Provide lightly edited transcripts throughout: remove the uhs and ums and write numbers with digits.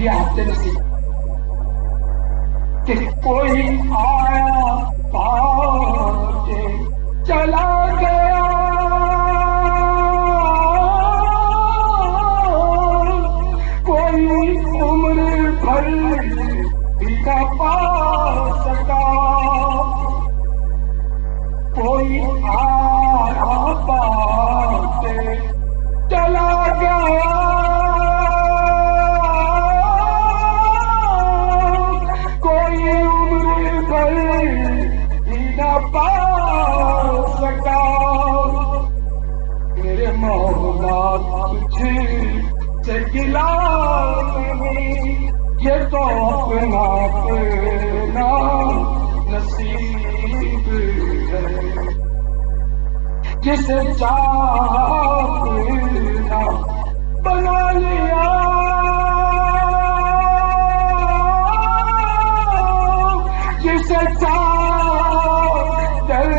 یہ ہفتے نصیب کہ کوئی آیا پاس چلا گیا، کوئی عمر بھر بھی نہ پا سکا، کوئی آیا پاس چلا گیا، کوئی عمر بھر بھی نہ پا سکا، میرے مولا تجھ سے گلا نہیں، یہ تو اپنا اپنا نصیب ہے، جسے چاہا اپنا بنا لیا، جسے چاہا دل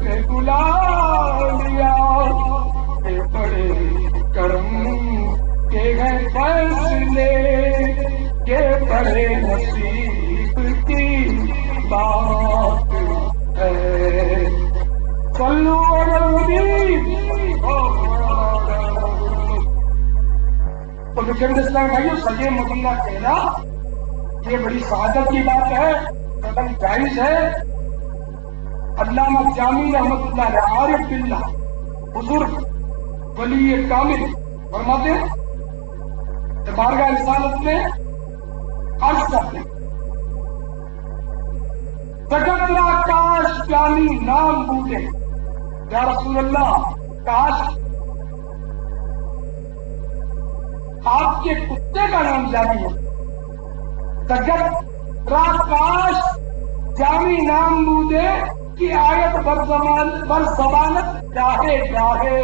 میں بلا لیا، اے بڑے کرم کے ہیں فیصلے، یہ بڑے نصیب کی بات ہے، صلو علی النبی۔ تو بزرگ اسلام بھائیو، سجے مدینہ کہنا یہ بڑی سعادت کی بات ہے، قدم جائز ہے۔ علامہ جامی رحمۃ اللہ علیہ عارف باللہ بزرگ ولی کامل فرماتے ہیں کہ بارگاہ رسالت میں عرض کرتے ہیں، جگت را کاش جانی نام بوجھے، یا رسول اللہ کاش آپ کے کتے کا نام جانی ہو، جگت را کاش جامی نام بوجھے کہ آیت بر زبانت گاہے گاہے،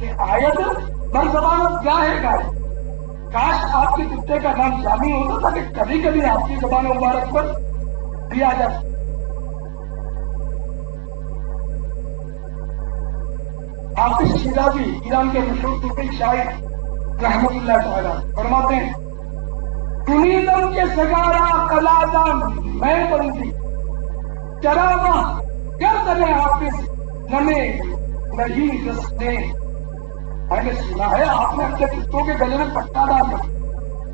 کہ آیت بر زبانت گاہے گاہے، کاش آپ کے کتے کا نام جامی ہوتا تاکہ کبھی کبھی آپ کی زبان مبارک پر بھی آ جائے۔ حافظ شیرازی ایران کے مشہور صوفی شاعر رحمت اللہ تعالی فرماتے ہیں، چنیدم کے سگارا قلادم میں بندی، چراغا گردن حافظ نمے نہیں رسنے، میں نے سنا ہے آپ نے اپنے کتوں کے گلے میں پٹا ڈالا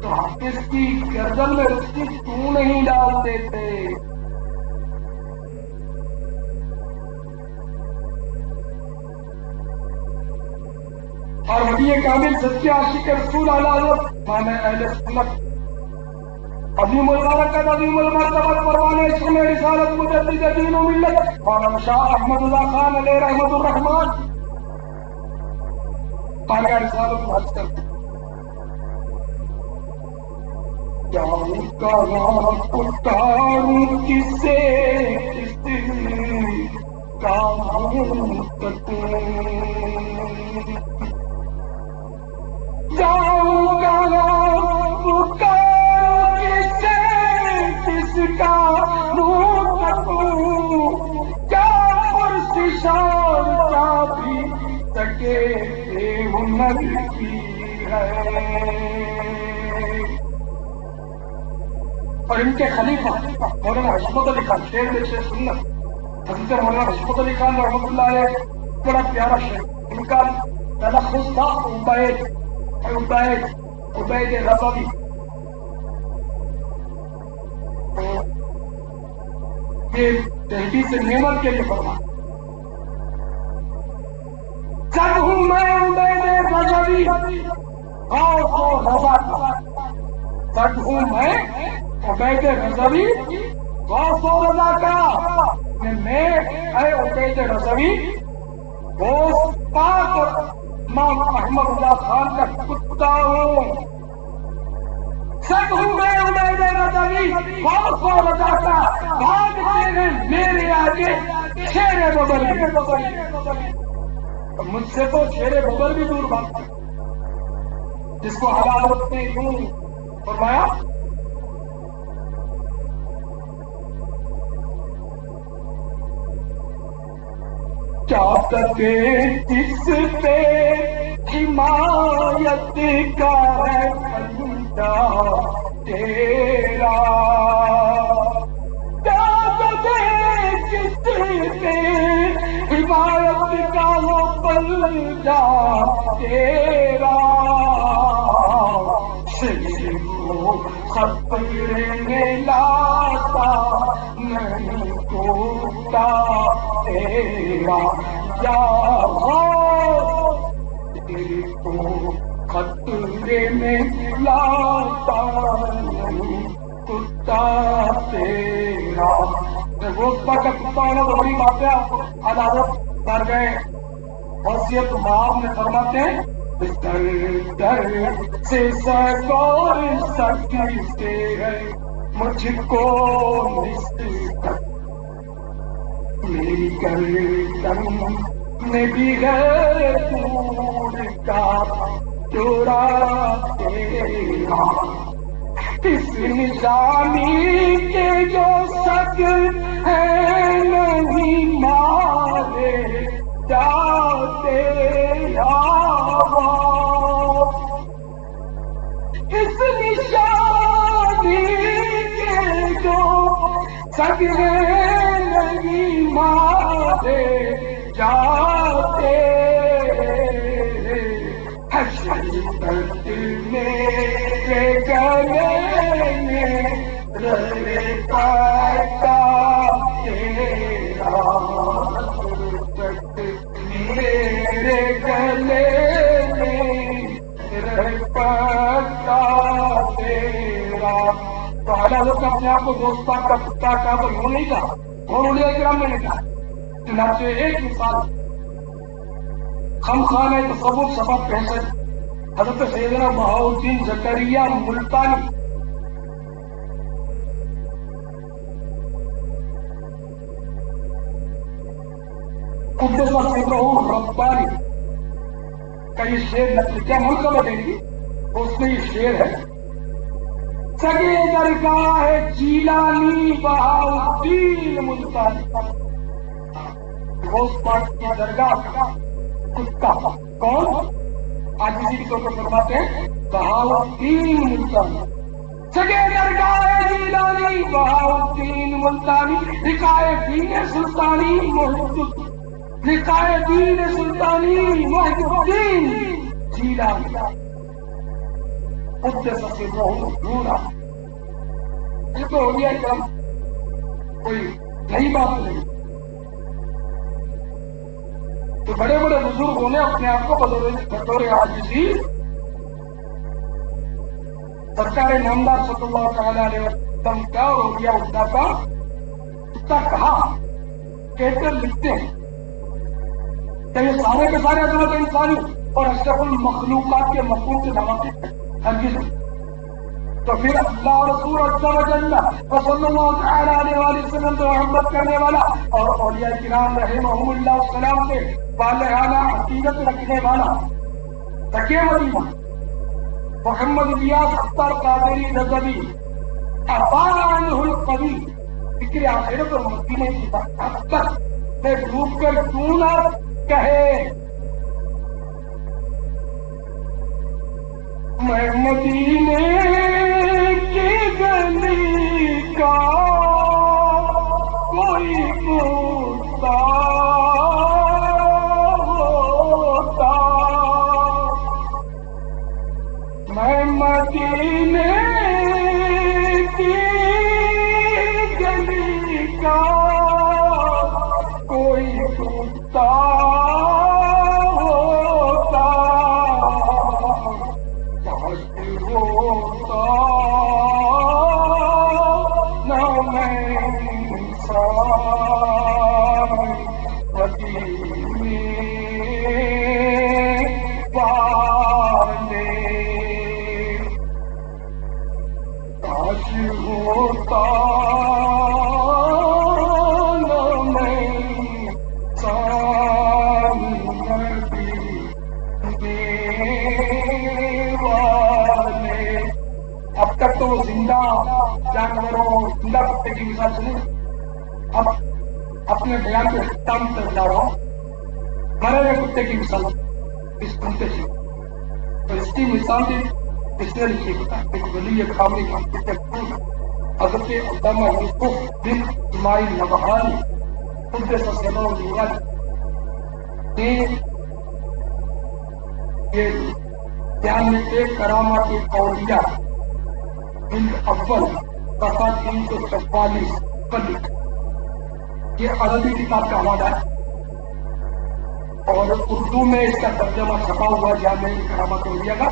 تو حافظ کی گردن میں رسی کیوں نہیں ڈال دیتے؟ اور ولی کامل سچے عاشق رسول اعلی حضرت امام اہل سنت عظیم البرکت عظیم المرتبت پروانہ اسم رسالت مجدد دین و ملت مولانا شاہ احمد اللہ خان علیہ رحمت الرحمان بارگاہ رسالت میں عرض کرتے ہیں، جاؤں کہاں پکاروں کسے کس کا منہ تکوں، جاؤں کہاں پکاروں کسے کس کا منہ تکوں، کیا پرسشار چابی تکے ہنر کی ہے۔ اور ان کے خلیفہ مولانا حشمت علی خان، شیر میں شیر سنت حضرت مولانا حشمت علی خان رحمۃ اللہ علیہ، بڑا پیارا شیر، ان کا تلفظ تھا عبید رضوی، یہ تحدیث نعمت کے لیے فرما، جب ہوں میں عبید رضوی خوف و رضا کا، جب ہوں میں عبید رضوی غوث و رضا کا، میں اے عبید رضوی غوث پاک اور امام احمد اللہ خان کا کتا ہوں، سب ہوں میں عبید رضوی غوث و رضا کا، بھاگتے ہیں میرے آگے شیر ببر بھی، مجھ سے تو شیر ببر بھی دور بھاگتے، جس کو حضرت نے یوں فرمایا، کیا تکے جس پہ حمایت کا ہے کیا تیرا حمایت کا وہ پنجا تیرا سر کو خطرے میں لاتا نہیں ٹوٹا تیرا یا دل کو خطرے میں لاتا نہیں ٹوٹا تیرا روزبہ کا کتا ہے نا تو بڑی بات ہے. عدالت کر گئے وصیت ماں نے فرماتے ہیں در در سے سکور سکتے ہیں مجھ کو نسبت میری گردن میں بھی ہے دور کا چورا تیرا اس نشانی کے جو شک ہے نہیں مارے جاتے اس نشانی کے جو شک ہے نہیں مارے جاتے حشر درد میرے گلے میں رہے پاتا تیرا میرے گلے میں رہے پاتا تیرا. تو حضرت اپنے آپ کو دوستہ کا کتا کا تو یوں نہیں کہا اور اولیاء کرام میں نے کہا. چنانچہ ایک مثال خمخانہ تصور سبب پہنچ حضرت سیدنا بہاؤالدین زکریا ملتانی قدس سرہ ربانی کا یہ شعر نقل کیا ملک میں دیں گی اس میں یہ شعر ہے سگے درگاہ جیلانی بہاؤالدین ملتانی غوث پاک کی درگاہ کا کتا کون آج اسی کے طور پر فرماتے ہیں بہاؤالدین ملتانی سگے درگاہ جیلانی بہاؤالدین ملتانی لکھائے دین سلطانی لکھائے دین سلطانی محی الدین جیلانی قدس سرہ نورا. یہ تو ہو گیا کہ کوئی نئی بات نہیں. تو بڑے بڑے بزرگوں نے اپنے آپ کو بطور عاجزی سرکار نامدار صلی اللہ تعالی علیہ وسلم کا اور اولیاء اللہ کا کتا کہا کہتے لکھتے ہیں کہ یہ سارے کے سارے عظمت انسانی اور اشرف المخلوقات کے مقبول کے نواقص ہرگز تو پھر اللہ رسول عز و جل و صلی اللہ تعالی علیہ وآلہ وسلم سے محبت کرنے والا اور اولیاء کرام رحمہم اللہ السلام سے بالغانہ عقیدت رکھنے والا تقی مدینہ محمد الیاس اختر قادری رضوی ابان عنہ القوی فکر آخرت اور مدینے کی بات میں ڈوب کر کیوں نہ کہے میں مدینے کی گلی کا کوئی کتا ہوتا میں مدینے کی گلی کا کوئی کتا اب اپنے بیان کے اختتام سے بتا رہا ہوں مرے ہوئے کتے کی مثال اس کتے سے تو اس کی مثال بھی اس نے لکھی ایک ولی خامی حضرت علامہ یوسف بن اسماعیل نبہانی قدس سرور نورانی نے یہ بیان ایک کرامات اولیاء جلد اول صفحہ 344 پر لکھا. یہ عربی کتاب کا حوالہ ہے اور اردو میں اس کا ترجمہ چھپا ہوا جامع کرامات اولیاء کا.